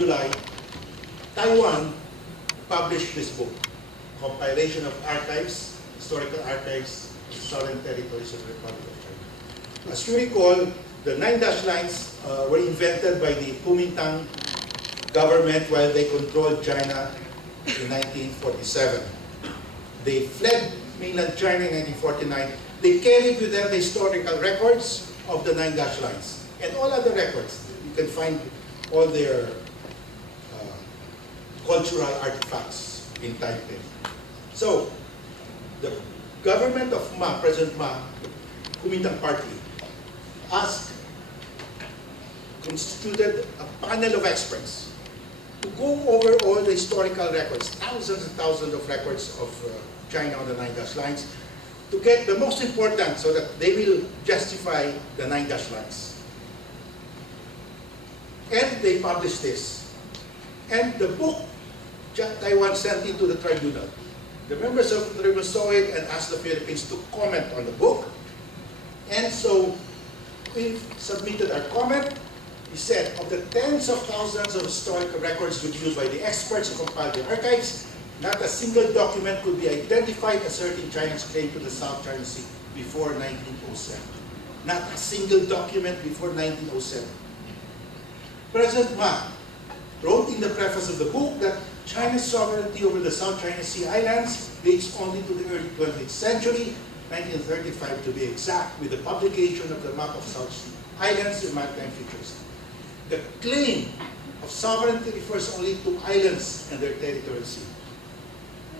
July, Taiwan published this book, Compilation of Archives, Historical Archives of Southern Territories of the Republic of China. As you recall, the 9-dash lines were invented by the Kuomintang government while they controlled China in 1947. They fled mainland China in 1949. They carried with them the historical records of the 9-dash lines and all other records. You can find all their cultural artifacts in Taipei. So, the government of Ma, President Ma, Kuomintang Party, constituted a panel of experts to go over all the historical records, thousands and thousands of records of China on the 9-dash lines, to get the most important so that they will justify the 9-dash lines. And they published this. And the book, Taiwan sent it to the tribunal. The members of the tribunal saw it and asked the Philippines to comment on the book. And so we submitted our comment. We said, of the tens of thousands of historical records reviewed by the experts who compiled the archives, not a single document could be identified asserting China's claim to the South China Sea before 1907. Not a single document before 1907. President Ma wrote in the preface of the book that China's sovereignty over the South China Sea islands dates only to the early 20th century, 1935 to be exact, with the publication of the map of South Sea islands and maritime features. The claim of sovereignty refers only to islands and their territorial sea.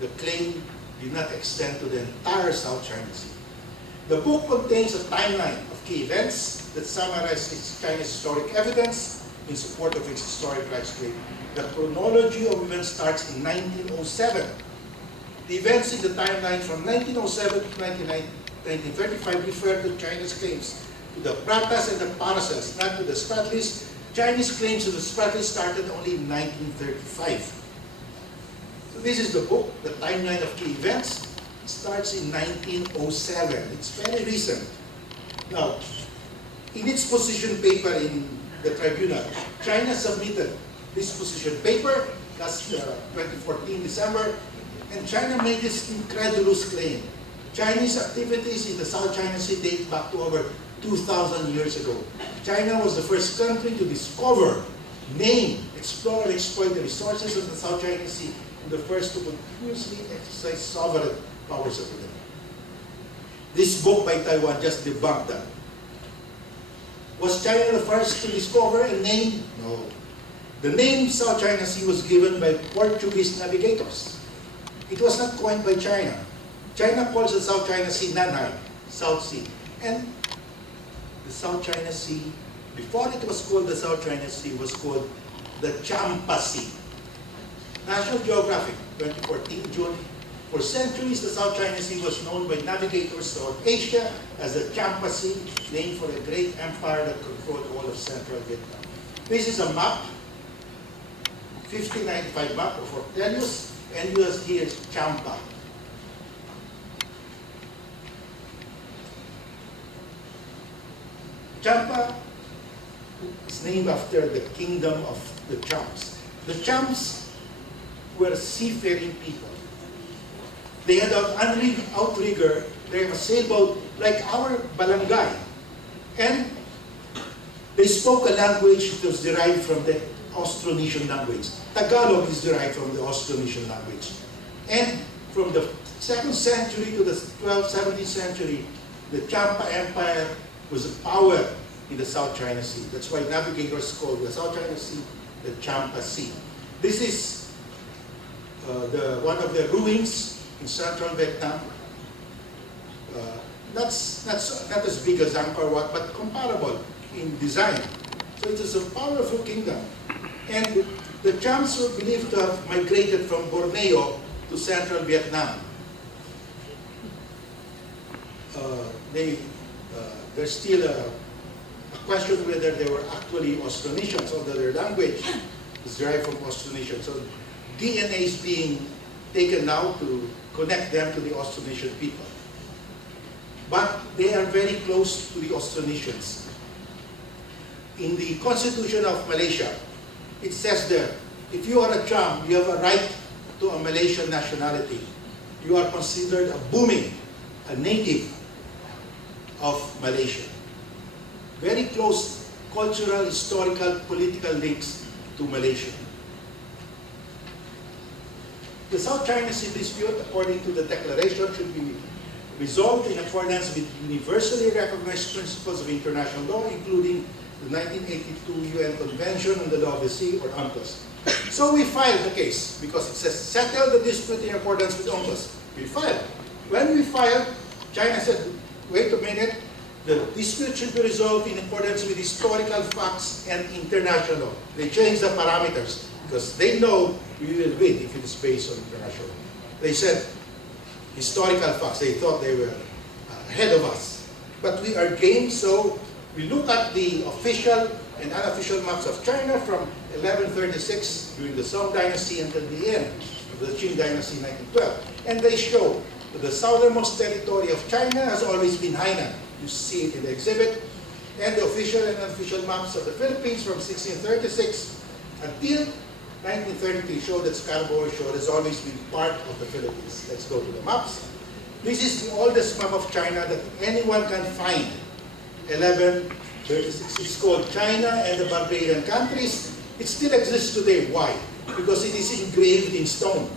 The claim did not extend to the entire South China Sea. The book contains a timeline of key events that summarizes China's historic evidence in support of its historic rights claim. The chronology of events starts in 1907. The events in the timeline from 1907 to 1935 refer to China's claims to the Pratas and the Paracels, not to the Spratlys. Chinese claims to the Spratlys started only in 1935. So this is the book, the timeline of key events. It starts in 1907. It's very recent. Now, in its position paper in the tribunal, China submitted this position paper last 2014 December, and China made this incredulous claim. Chinese activities in the South China Sea date back to over 2,000 years ago. China was the first country to discover, name, explore, and exploit the resources of the South China Sea, and the first to continuously exercise sovereign powers over them. This book by Taiwan just debunked that. Was China the first to discover and name? No. The name South China Sea was given by Portuguese navigators. It was not coined by China. China calls the South China Sea Nanhai, South Sea. And the South China Sea, before it was called the South China Sea, was called the Champa Sea. National Geographic, 2014, June. For centuries, the South China Sea was known by navigators throughout Asia as the Champa Sea, named for a great empire that controlled all of central Vietnam. This is a map, 1595 map of Ortelius, and you see here Champa. Champa is named after the kingdom of the Champs. The Champs were seafaring people. They had an outrigger, they have a sailboat like our barangay. And they spoke a language that was derived from the Austronesian language. Tagalog is derived from the Austronesian language. And from the 2nd century to the 12th, 17th century, the Champa Empire was a power in the South China Sea. That's why navigators call the South China Sea the Champa Sea. This is one of the ruins in central Vietnam. Not as big as Angkor Wat, but comparable in design. So it is a powerful kingdom. And the Champs were believed to have migrated from Borneo to central Vietnam. there's still a question whether they were actually Austronesians, although their language is derived from Austronesian. So DNA is being taken now to connect them to the Austronesian people. But they are very close to the Austronesians. In the Constitution of Malaysia, it says there, if you are a Cham, you have a right to a Malaysian nationality. You are considered a Bumi, a native of Malaysia. Very close cultural, historical, political links to Malaysia. The South China Sea dispute, according to the declaration, should be resolved in accordance with universally recognized principles of international law, including the 1982 UN Convention on the Law of the Sea, or UNCLOS. So we filed the case, because it says, settle the dispute in accordance with UNCLOS. We filed. When we filed, China said, wait a minute, the dispute should be resolved in accordance with historical facts and international law. They changed the parameters, because they know we will win if it is based on international law. They said, historical facts. They thought they were ahead of us. But we are game, so we look at the official and unofficial maps of China from 1136 during the Song Dynasty until the end of the Qing Dynasty in 1912. And they show that the southernmost territory of China has always been Hainan. You see it in the exhibit. And the official and unofficial maps of the Philippines from 1636 until 1933 show that Scarborough Shoal has always been part of the Philippines. Let's go to the maps. This is the oldest map of China that anyone can find. 1136. It's called China and the Barbarian Countries. It still exists today. Why? Because it is engraved in stone.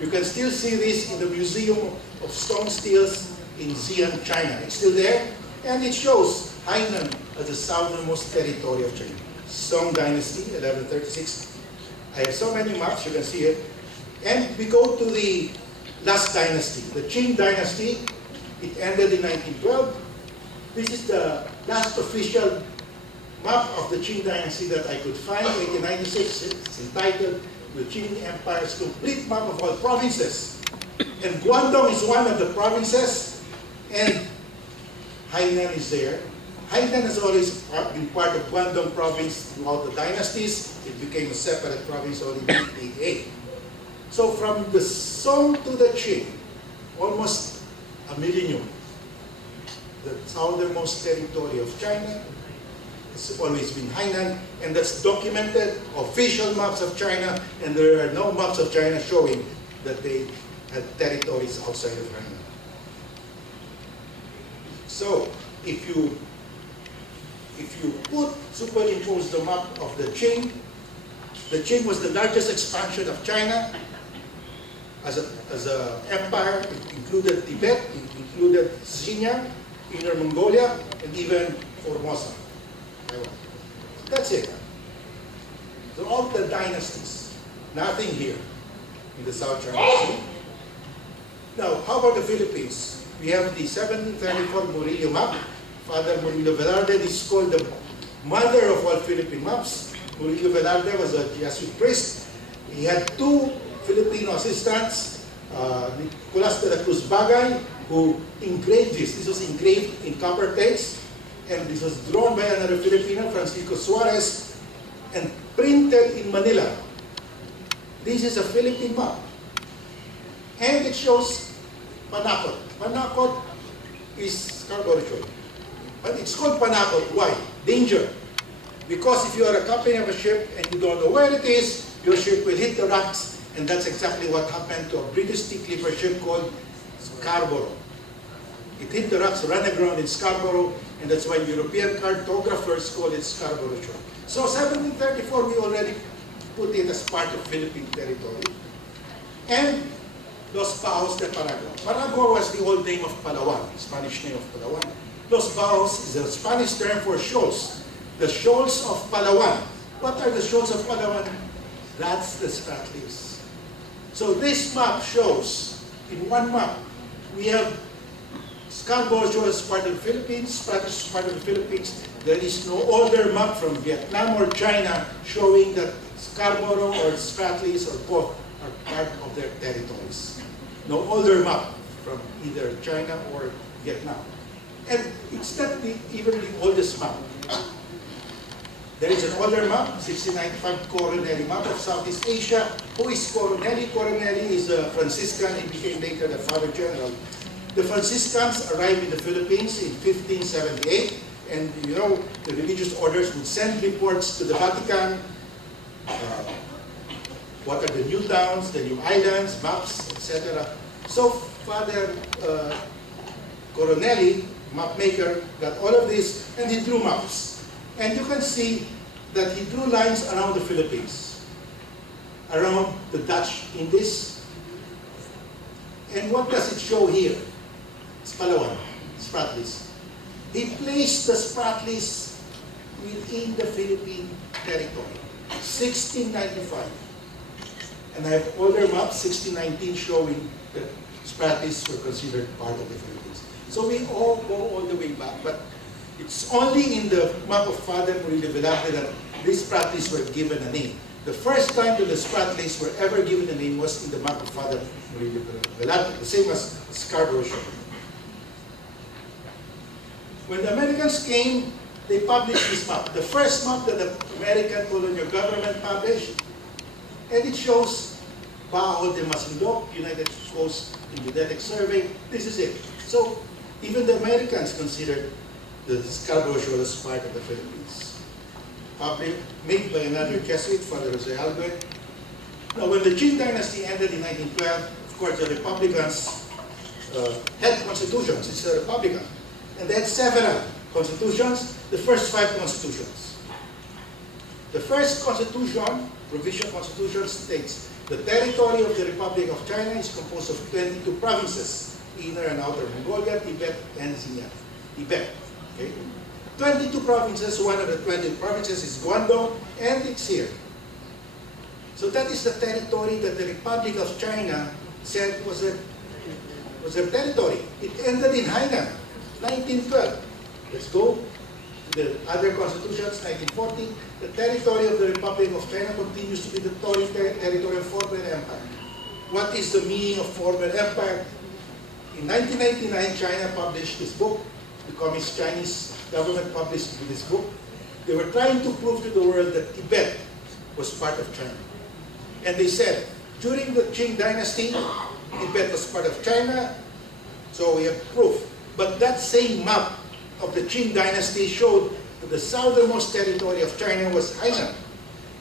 You can still see this in the Museum of Stone Steels in Xi'an, China. It's still there, and it shows Hainan as the southernmost territory of China. Song Dynasty, 1136. I have so many maps, you can see it. And we go to the last dynasty, the Qing Dynasty. It ended in 1912. This is the last official map of the Qing Dynasty that I could find, 1896. It's entitled The Qing Empire's Complete Map of All Provinces. And Guangdong is one of the provinces, and Hainan is there. Hainan has always been part of Guangdong province throughout the dynasties. It became a separate province only in 1888. So from the Song to the Qing, almost a millennium, the southernmost territory of China has always been Hainan, and that's documented, official maps of China, and there are no maps of China showing that they had territories outside of Hainan. So, if you superimpose the map of the Qing was the largest expansion of China as an empire. It included Tibet, it included Xinjiang, Inner Mongolia, and even Formosa. That's it. So all the dynasties, nothing here in the South China Sea. Now, how about the Philippines? We have the 1734 Murillo map. Father Murillo Velarde is called the mother of all Philippine maps. Murillo Velarde was a Jesuit priest. He had two Filipino assistants, Nicolas de la Cruz Bagay, who engraved this. This was engraved in copper plates, and this was drawn by another Filipino, Francisco Suarez, and printed in Manila. This is a Philippine map. And it shows Panakot. Panakot is Scarborough Shoal. But it's called Panakot. Why? Danger. Because if you are a captain of a ship and you don't know where it is, your ship will hit the rocks, and that's exactly what happened to a British sea clipper ship called Scarborough. It hit the rocks, ran aground in Scarborough, and that's why European cartographers call it Scarborough Shoal. So 1734, we already put it as part of Philippine territory. And Los Baos de Paragua. Paragua was the old name of Palawan, Spanish name of Palawan. Los Baos is a Spanish term for shoals. The shoals of Palawan. What are the shoals of Palawan? That's the Spratlys. So this map shows, in one map, we have Scarborough Shoal as part of the Philippines, Spratlys as part of the Philippines. There is no other map from Vietnam or China showing that Scarborough or Spratlys or both are part of their territories. No other map from either China or Vietnam. And it's not even the oldest map. There is an older map, 1695 Coronelli map of Southeast Asia. Who is Coronelli? Coronelli is a Franciscan. He became later the Father General. The Franciscans arrived in the Philippines in 1578, and you know, the religious orders would send reports to the Vatican. What are the new towns, the new islands, maps, etc. So Father Coronelli, map maker, got all of this, and he drew maps. And you can see that he drew lines around the Philippines, around the Dutch Indies. And what does it show here? It's Palawan, Spratlys. He placed the Spratlys within the Philippine territory, 1695. And I have older maps, 1619, showing that Spratlys were considered part of the Philippines. So we all go all the way back, but it's only in the map of Father Murillo Velázquez that these Spratlys were given a name. The first time that the Spratlys were ever given a name was in the map of Father Murillo Velázquez, the same as Scarborough Shoal. When the Americans came, they published this map, the first map that the American colonial government published, and it shows Bajo de Masinloc, United Coast Geodetic Survey. This is it. So even the Americans considered the Scarborough Shoal as part of the Philippines. Made by another Jesuit, Father Jose Albert. Now, when the Qing dynasty ended in 1912, of course, the Republicans had constitutions. It's a Republican. And they had several constitutions, the first 5 constitutions. The first constitution, provisional constitution, states the territory of the Republic of China is composed of 22 provinces, Inner and Outer Mongolia, Tibet, and Xinjiang. Tibet. Okay? 22 provinces, one of the 20 provinces is Guangdong, and it's here. So that is the territory that the Republic of China said was their territory. It ended in Hainan, 1912. Let's go to the other constitutions, 1940. The territory of the Republic of China continues to be the territory of former empire. What is the meaning of former empire? In 1999, China published this book. The Communist Chinese government published this book. They were trying to prove to the world that Tibet was part of China. And they said, during the Qing dynasty, Tibet was part of China, so we have proof. But that same map of the Qing dynasty showed that the southernmost territory of China was Hainan.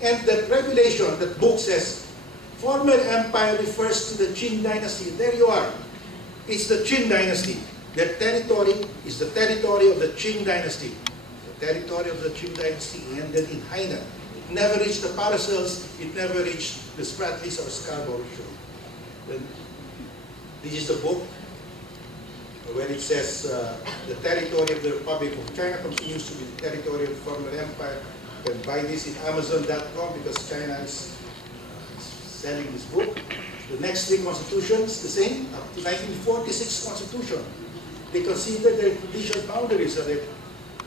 And that revelation, that book says, former empire refers to the Qing dynasty. There you are. It's the Qing dynasty. Their territory is the territory of the Qing dynasty. The territory of the Qing dynasty ended in Hainan. It never reached the Paracels. It never reached the Spratlys or Scarborough Shoal. This is the book where it says the territory of the Republic of China continues to be the territory of the former empire. You can buy this in Amazon.com because China is selling this book. The next 3 constitutions, the same, up to 1946 constitution. They consider their judicial boundaries of their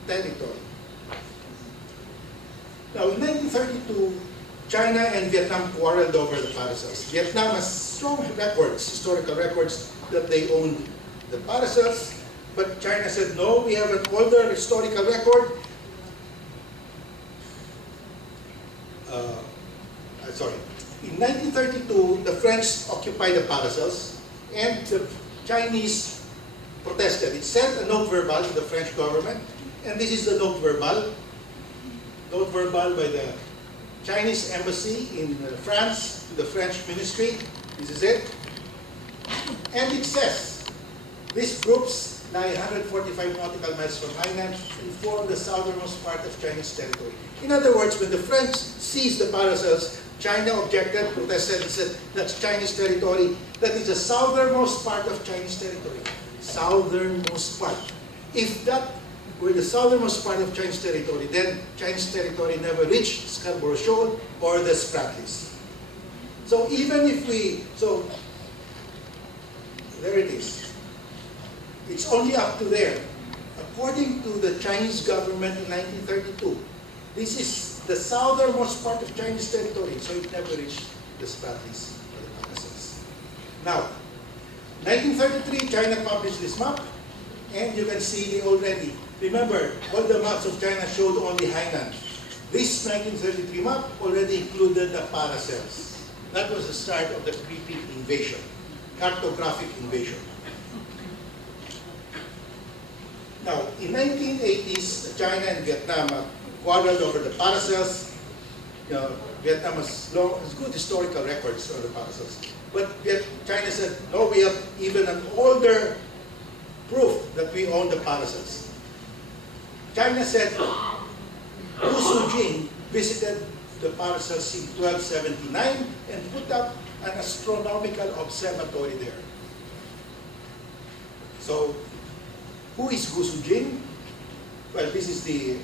territory. Now, in 1932, China and Vietnam quarreled over the Paracels. Vietnam has strong records, historical records, that they owned the Paracels, but China said, no, we have an older historical record. In 1932, the French occupied the Paracels, and the Chinese protested. It sent a note verbal to the French government, and this is the note verbal by the Chinese embassy in France to the French ministry. This is it. And it says, these groups lie 145 nautical miles from Hainan and form the southernmost part of Chinese territory. In other words, when the French seized the Paracels, China objected, protested, and said, that's Chinese territory. That is the southernmost part of Chinese territory. Southernmost part. If that were the southernmost part of Chinese territory, then Chinese territory never reached Scarborough Shoal or the Spratlys. So even if there it is. It's only up to there. According to the Chinese government in 1932, this is the southernmost part of Chinese territory, so it never reached the Spratlys or the Paracels. Now, 1933, China published this map, And you can see already, remember, all the maps of China showed only Hainan. This 1933 map already included the Paracels. That was the start of the creeping invasion, cartographic invasion. Now, in 1980s, China and Vietnam quarreled over the Paracels. You know, Vietnam has good historical records on the Paracels. But China said, no, we have even an older proof that we own the Paracels. China said, Wu Sujing visited the Paracels in 1279 and put up an astronomical observatory there. So, who is Wu Sujing? Well, this is the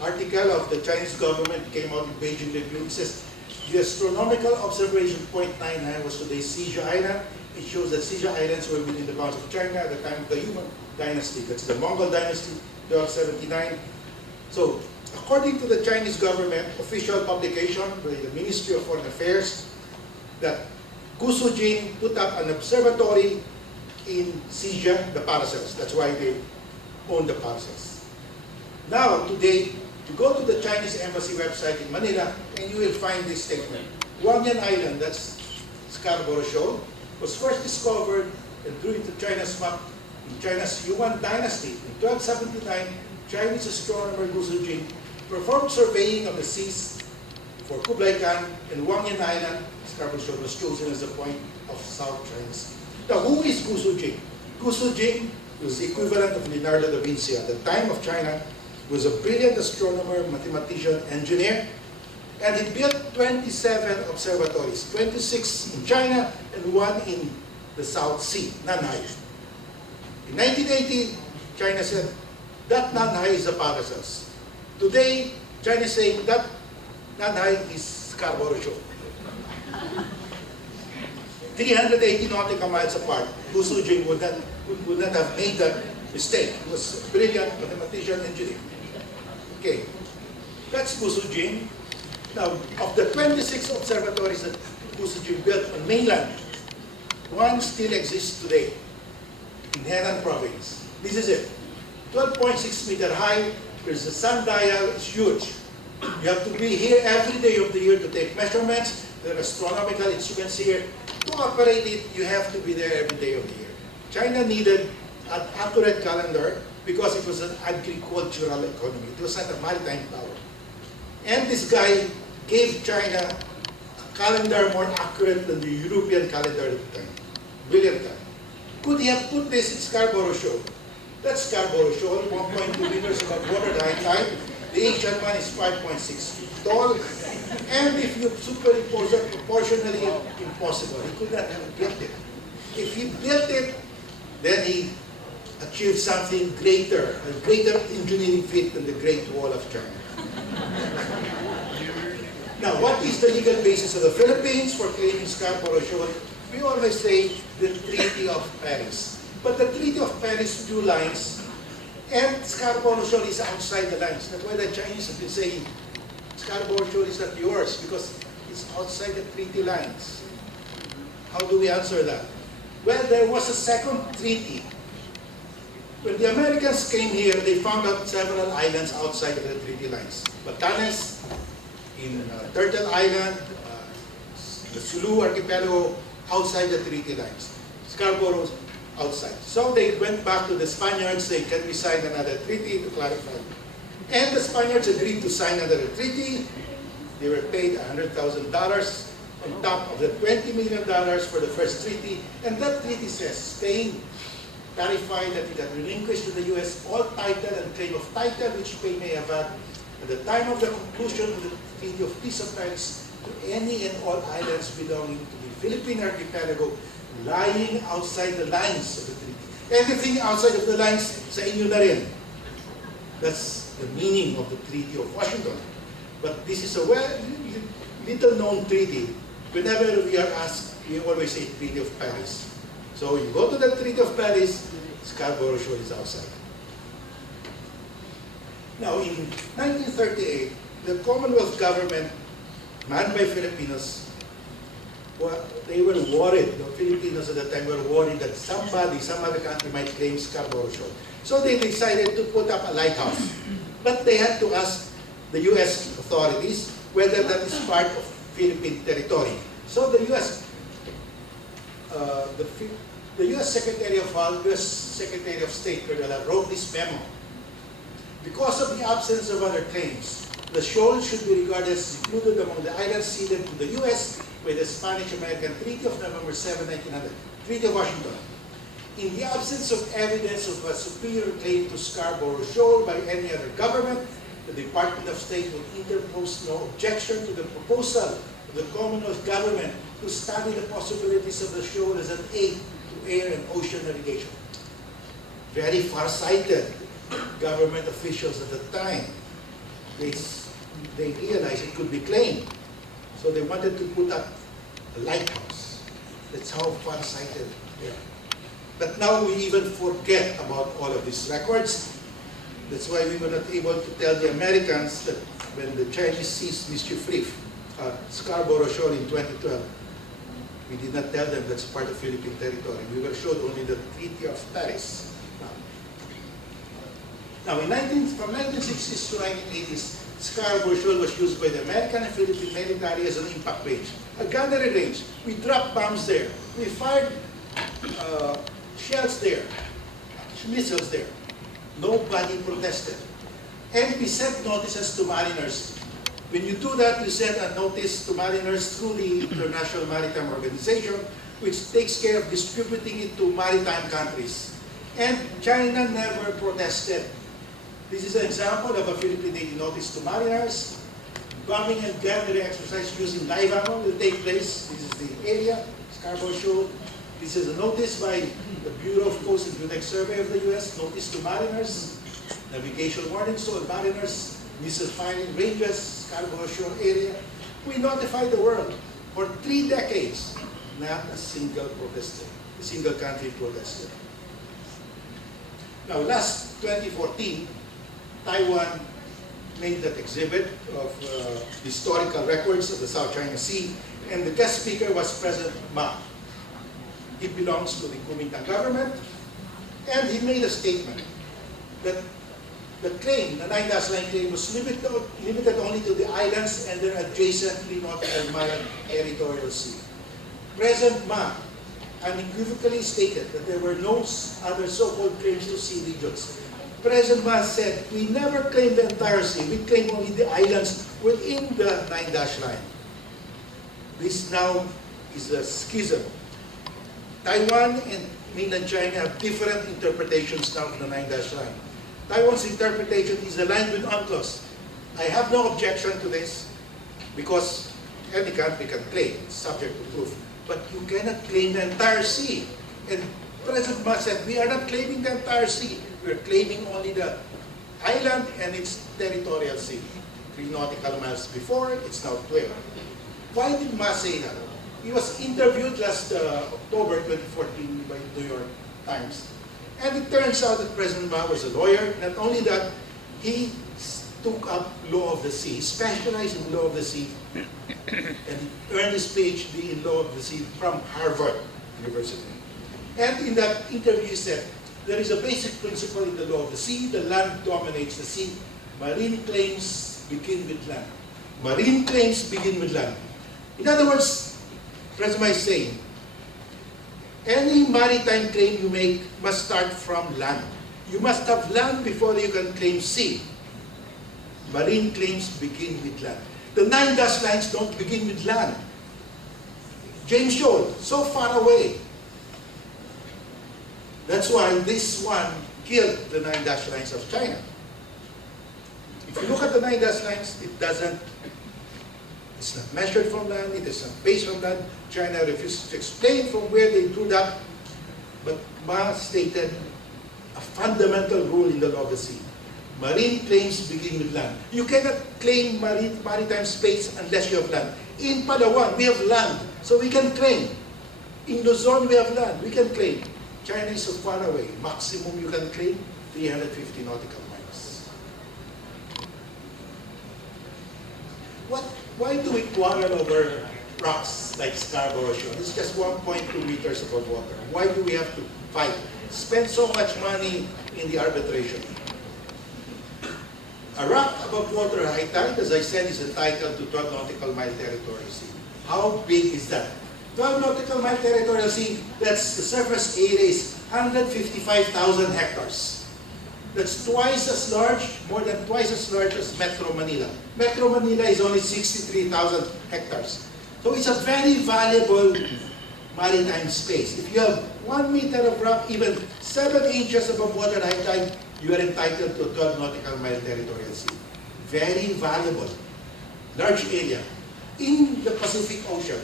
article of the Chinese government, came out in Beijing Review. It says, the astronomical observation point 99 was today's Xizha Island. It shows that Xizha Islands were within the bounds of China at the time of the Yuan dynasty. That's the Mongol dynasty, 1279. So, according to the Chinese government official publication, the Ministry of Foreign Affairs, that Gu Sujing put up an observatory in Xizha, the Paracels. That's why they own the Paracels. Now, today, you go to the Chinese Embassy website in Manila, and you will find this statement. Guangyan Island, that's Scarborough Shoal, was first discovered and drew into China's map in China's Yuan dynasty. In 1279, Chinese astronomer Gu Sujing performed surveying of the seas for Kublai Khan, and Guangyan Island, Scarborough Shoal, was chosen as the point of South China Sea. Now, who is Gu Sujing? Gu Sujing was the equivalent of Leonardo da Vinci at the time of China. He was a brilliant astronomer, mathematician, engineer, and he built 27 observatories, 26 in China and 1 in the South Sea, Nanhai. In 1980, China said, that Nanhai is the Paracels. Today, China is saying that Nanhai is Scarborough Shoal. 380 nautical miles apart. Gu Sujing would not have made that mistake. He was a brilliant mathematician, engineer. Okay, that's Gu Sujing. Now, of the 26 observatories that Gu Sujing built on mainland, one still exists today in Henan province. This is it. 12.6 meter high. There's a sundial. It's huge. You have to be here every day of the year to take measurements. They're astronomical, as you can see here. To operate it, you have to be there every day of the year. China needed an accurate calendar because it was an agricultural economy. It was not a maritime power. And this guy gave China a calendar more accurate than the European calendar at the time. Brilliant guy. Could he have put this in Scarborough Shoal? That's Scarborough Shoal, 1.2 meters above water tide. The ancient one is 5.6 feet tall. And if you superimpose it proportionally, impossible. He could not have built it. If he built it, then he achieved something greater, a greater engineering feat than the Great Wall of China. Now, what is the legal basis of the Philippines for claiming Scarborough Shoal? We always say the Treaty of Paris. But the Treaty of Paris drew lines, and Scarborough Shoal is outside the lines. That's why the Chinese have been saying, Scarborough Shoal is not yours because it's outside the treaty lines. How do we answer that? Well, there was a second treaty. When the Americans came here, they found out several islands outside of the treaty lines. Batanes, in Turtle Island, the Sulu Archipelago, outside the treaty lines. Scarborough, outside. So they went back to the Spaniards, saying, can we sign another treaty to clarify? And the Spaniards agreed to sign another treaty. They were paid $100,000 on top of the $20 million for the first treaty. And that treaty says Spain clarified that it had relinquished to the U.S. all title and claim of title which Spain may have had at the time of the conclusion of the Treaty of Peace of Paris to any and all islands belonging to the Philippine Archipelago lying outside the lines of the treaty. Everything outside of the lines, sa inyo na rin. That's the meaning of the Treaty of Washington. But this is a little-known treaty. Whenever we are asked, we always say Treaty of Paris. So you go to the Treaty of Paris, Scarborough Shoal is outside. Now, in 1938, the Commonwealth government, manned by Filipinos, well, they were worried, the Filipinos at the time were worried that somebody, some other country might claim Scarborough Shoal. So they decided to put up a lighthouse. But they had to ask the U.S. authorities whether that is part of Philippine territory. So the U.S. The U.S. Secretary of State wrote this memo. Because of the absence of other claims, the shoal should be regarded as included among the islands ceded to the U.S. by the Spanish-American Treaty of November 7, 1900, Treaty of Washington. In the absence of evidence of a superior claim to Scarborough Shoal by any other government, the Department of State will interpose no objection to the proposal of the Commonwealth government to study the possibilities of the shoal as an aid to air and ocean navigation. Very far-sighted government officials at the time. They realized it could be claimed. So they wanted to put up a lighthouse. That's how far-sighted they are. But now we even forget about all of these records. That's why we were not able to tell the Americans that when the Chinese seized mischief Scarborough Shoal in 2012, we did not tell them that's part of Philippine territory. We were showed only the Treaty of Paris. Now, from 1960s to 1980s, Scarborough Shoal was used by the American and Philippine military as an impact range, a gunnery range. We dropped bombs there. We fired shells there, missiles there. Nobody protested. And we sent notices to mariners. When you do that, you send a notice to mariners through the International Maritime Organization, which takes care of distributing it to maritime countries. And China never protested. This is an example of a Philippine Navy notice to mariners. Bombing and gunnery exercise using live ammo will take place. This is the area, Scarborough Shoal. This is a notice by the Bureau of Coast and Geodetic Survey of the U.S., notice to mariners, navigation warnings to all mariners, missile firing ranges, Scarborough Shoal area. We notified the world for 3 decades. Not a single country protested. Now, last 2014, Taiwan made that exhibit of historical records of the South China Sea, and the guest speaker was President Ma. He belongs to the Kuomintang government, and he made a statement that the claim, the 9-dash line claim, was limited only to the islands and their adjacently nautical mile territorial sea. President Ma unequivocally stated that there were no other so-called claims to sea regions. President Ma said, we never claimed the entire sea, we claim only the islands within the 9-dash line. This now is a schism. Taiwan and mainland China have different interpretations now of the 9-dash line. Taiwan's interpretation is aligned with UNCLOS. I have no objection to this because any country can claim, it's subject to proof. But you cannot claim the entire sea. And President Ma said, we are not claiming the entire sea. We are claiming only the island and its territorial sea. 3 nautical miles before, it's now 12. Why did Ma say that? He was interviewed last October 2014 by New York Times. And it turns out that President Ma was a lawyer. Not only that, he took up law of the sea, specialized in law of the sea, and earned his PhD in law of the sea from Harvard University. And in that interview he said, there is a basic principle in the law of the sea, the land dominates the sea. Marine claims begin with land. Marine claims begin with land. In other words, President Ma is saying, any maritime claim you make must start from land. You must have land before you can claim sea. Marine claims begin with land. The 9-dash lines don't begin with land. James Shoal, so far away. That's why this one killed the 9-dash lines of China. If you look at the 9-dash lines, it's not measured from land, it is not based from land. China refuses to explain from where they drew that. But Ma stated a fundamental rule in the law of the sea. Marine claims begin with land. You cannot claim maritime space unless you have land. In Palawan, we have land, so we can claim. In Luzon, we have land, we can claim. China is so far away. Maximum you can claim, 350 nautical miles. Why do we quarrel over rocks like Scarborough Shoal. It's just 1.2 meters above water. Why do we have to fight? Spend so much money in the arbitration. A rock above water high tide, as I said, is entitled to 12 nautical mile territorial sea. How big is that? 12 nautical mile territorial sea, that's the surface area is 155,000 hectares. That's twice as large, more than twice as large as Metro Manila. Metro Manila is only 63,000 hectares. So it's a very valuable maritime space. If you have 1 meter of rock, even 7 inches above water high tide, you are entitled to 12 nautical mile territorial sea. Very valuable, large area. In the Pacific Ocean,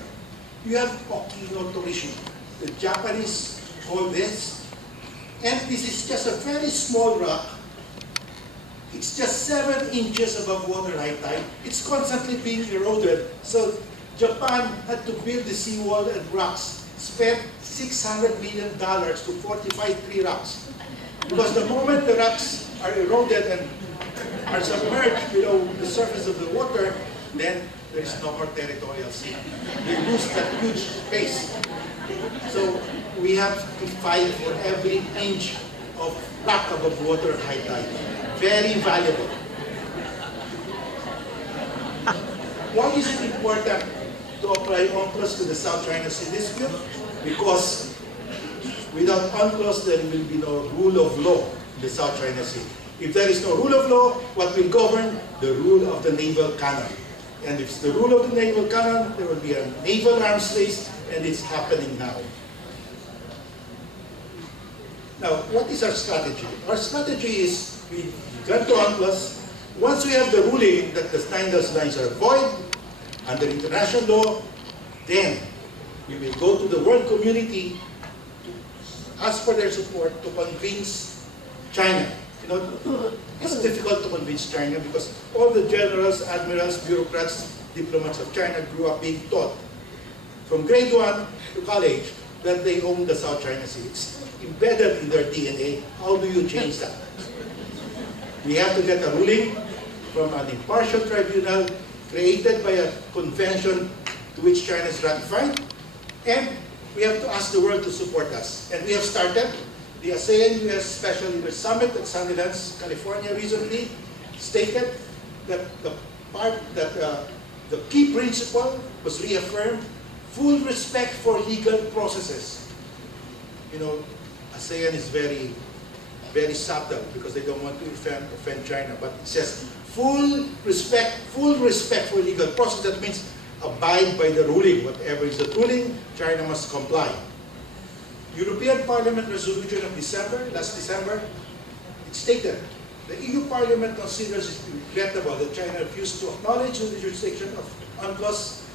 you have Okino Torishima. The Japanese call this, and this is just a very small rock. It's just 7 inches above water high tide. It's constantly being eroded. So Japan had to build the seawall and rocks, spent $600 million to fortify 3 rocks. Because the moment the rocks are eroded and are submerged below the surface of the water, then there is no more territorial sea. They lose that huge space. So we have to fight for every inch of rock above water high tide. Very valuable. Why is it important to apply UNCLOS to the South China Sea dispute? Because without UNCLOS, there will be no rule of law in the South China Sea. If there is no rule of law, what will govern? The rule of the naval canon. And if it's the rule of the naval canon, there will be a naval arms race, and it's happening now. Now, what is our strategy? Our strategy is we go to UNCLOS. Once we have the ruling that the Steindal's lines are void under international law, then we will go to the world community to ask for their support to convince China. You know, it's difficult to convince China because all the generals, admirals, bureaucrats, diplomats of China grew up being taught from grade 1 to college that they own the South China Sea. It's embedded in their DNA. How do you change that? We have to get a ruling from an impartial tribunal created by a convention to which China is ratified, and we have to ask the world to support us. And we have started. The ASEAN-US Special Leaders Summit at Sundance, California recently stated that the key principle was reaffirmed: full respect for legal processes. You know, ASEAN is very, very subtle because they don't want to offend China, but it says full respect for legal process. That means abide by the ruling. Whatever is the ruling, China must comply. European Parliament resolution of last December, it stated, the EU Parliament considers it regrettable that China refused to acknowledge the jurisdiction of UNCLOS,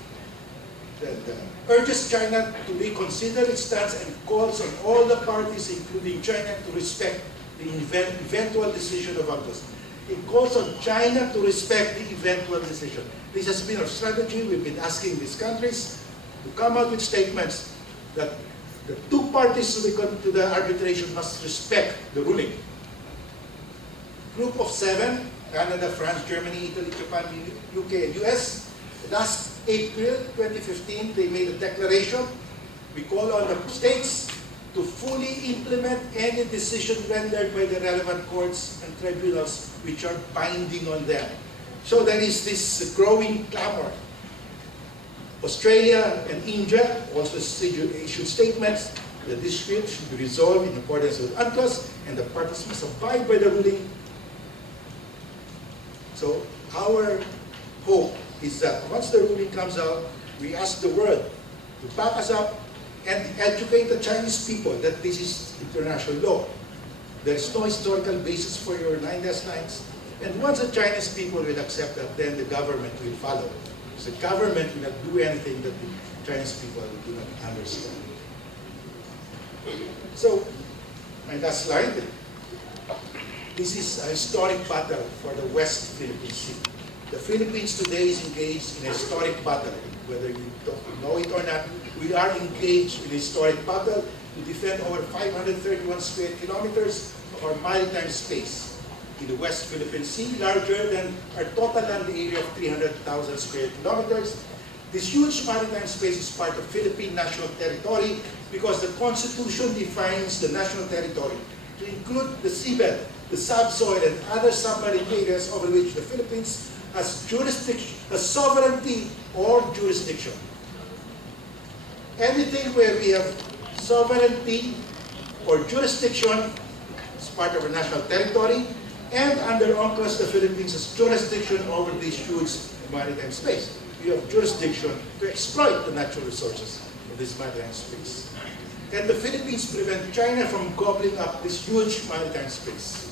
urges China to reconsider its stance and calls on all the parties, including China, to respect the eventual decision of UNCLOS. It calls on China to respect the eventual decision. This has been our strategy. We've been asking these countries to come out with statements that the 2 parties to the arbitration must respect the ruling. Group of 7, Canada, France, Germany, Italy, Japan, UK, and US, last April 2015, they made a declaration. We call on the states to fully implement any decision rendered by the relevant courts and tribunals which are binding on them. So there is this growing clamor. Australia and India also issued statements that this dispute should be resolved in accordance with UNCLOS, and the parties must abide by the ruling. So our hope is that once the ruling comes out, we ask the world to back us up and educate the Chinese people that this is international law. There is no historical basis for your 9-dash lines. And once the Chinese people will accept that, then the government will follow. The government will not do anything that the Chinese people do not understand. So, my last slide. This is a historic battle for the West Philippine Sea. The Philippines today is engaged in a historic battle. Whether you know it or not, we are engaged in a historic battle to defend over 531 square kilometers of our maritime space in the West Philippine Sea, larger than our total land area of 300,000 square kilometers. This huge maritime space is part of Philippine national territory because the Constitution defines the national territory to include the seabed, the subsoil, and other submarine areas over which the Philippines has jurisdiction, has sovereignty or jurisdiction. Anything where we have sovereignty or jurisdiction is part of our national territory, and under UNCLOS, the Philippines has jurisdiction over this huge maritime space. We have jurisdiction to exploit the natural resources of this maritime space. Can the Philippines prevent China from gobbling up this huge maritime space?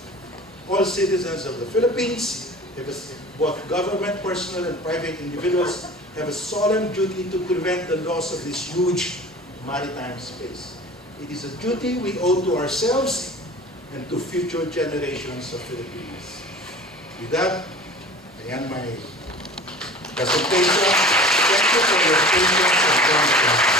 All citizens of the Philippines, both government, personal, and private individuals, have a solemn duty to prevent the loss of this huge maritime space. It is a duty we owe to ourselves and to future generations of Filipinos. With that, I end my presentation. Thank you for your patience and time.